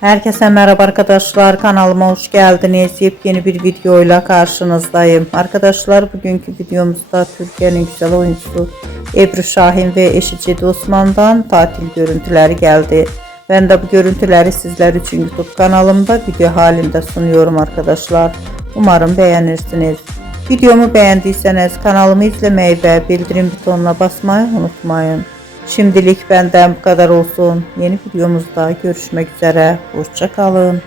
Herkese merhaba arkadaşlar, kanalıma hoş geldiniz. Yepyeni bir videoyla karşınızdayım. Arkadaşlar, bugünkü videomuzda Türkiye'nin güzel oyuncusu Ebru Şahin ve eşi Cedi Osman'dan tatil görüntüleri geldi. Ben de bu görüntüleri sizler için YouTube kanalımda video halinde sunuyorum arkadaşlar. Umarım beğenirsiniz. Videomu beğendiyseniz kanalımı izlemeyi ve bildirim butonuna basmayı unutmayın. Şimdilik benden bu kadar olsun. Yeni videomuzda görüşmek üzere. Hoşça kalın.